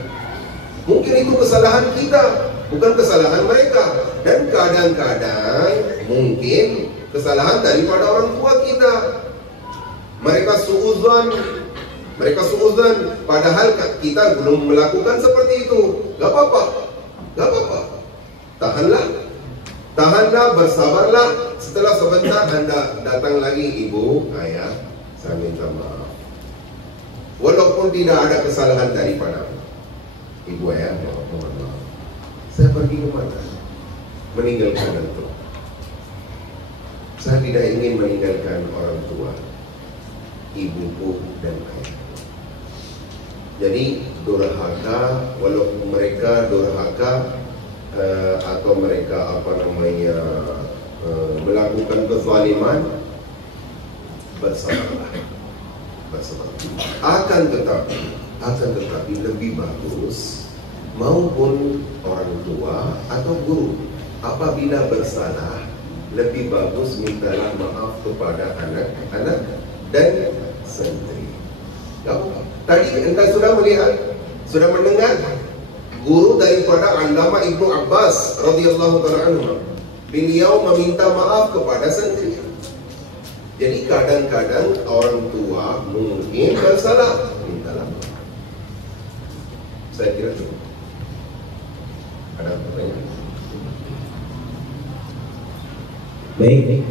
Mungkin itu kesalahan kita, bukan kesalahan mereka. Dan kadang-kadang mungkin kesalahan daripada orang tua kita. Mereka suudzon, padahal kita belum melakukan seperti itu. Gak apa-apa. Tahanlah, bersabarlah. Setelah sebentar Anda datang lagi, ibu, ayah, saya minta maaf. Walaupun tidak ada kesalahan daripada ibu, ayah, mohon maaf. Saya pergi ke mana? Meninggalkan antum. Saya tidak ingin meninggalkan orang tua, ibuku dan ayah. Jadi durhaka, walaupun mereka durhaka atau mereka melakukan kezaliman, bersabarlah. Akan tetapi lebih bagus maupun orang tua atau guru apabila bersalah, lebih bagus mintalah maaf kepada anak-anak dan santri. Tadi Anda sudah melihat, sudah mendengar guru daripada Allamah Ibnu Abbas radhiyallahu ta'ala anhu. Beliau meminta maaf kepada santri. Jadi kadang-kadang orang tua mungkin bersalah, mintalah maaf. Saya kira cukup. Ada pertanyaan? Baik,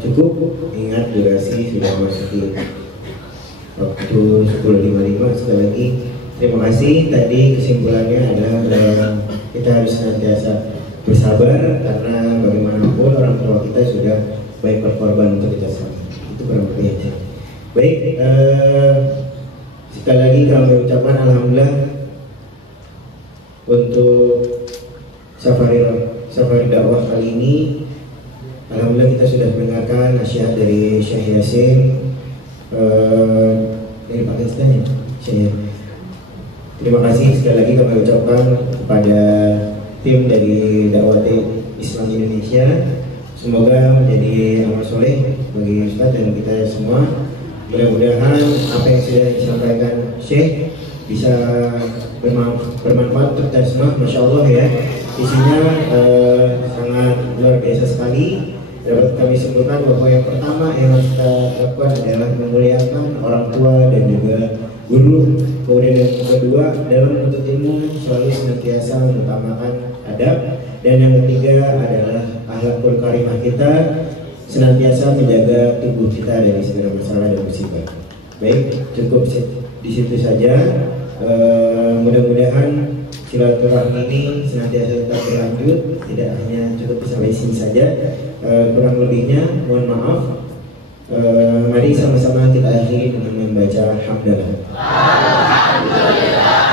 cukup. Ingat durasi sudah masuk waktu 10.55. Sekali lagi terima kasih. Tadi kesimpulannya adalah kita harus senantiasa bersabar, karena bagaimanapun orang tua kita sudah baik berkorban untuk kita semua. Itu kurang lebih aja. Baik, sekali lagi kami ucapkan alhamdulillah untuk safari dakwah kali ini. Alhamdulillah kita sudah mendengarkan nasihat dari Syekh Yasin dari Pakistan, ya, Syekh. Terima kasih sekali lagi kami ucapkan kepada tim dari Dakwah Islam Indonesia. Semoga menjadi amal soleh bagi Ustaz dan kita semua. Mudah-mudahan apa yang sudah disampaikan Syekh bisa bermanfaat untuk kita semua. Masya Allah ya, isinya sangat luar biasa sekali. Dapat kami simpulkan bahwa yang pertama yang harus kita lakukan adalah memuliakan orang tua dan juga guru. Kemudian yang kedua, dalam menuntut ilmu selalu senantiasa mengutamakan adab. Dan yang ketiga adalah akhlakul karimah kita, senantiasa menjaga tubuh kita dari segala masalah dan musibah. Baik, cukup di situ saja. Mudah-mudahan silaturahmi ini senantiasa tetap berlanjut, tidak hanya cukup sampai sini saja. Kurang lebihnya mohon maaf. Mari sama-sama kita akhiri dengan membaca hamdalah. Alhamdulillah.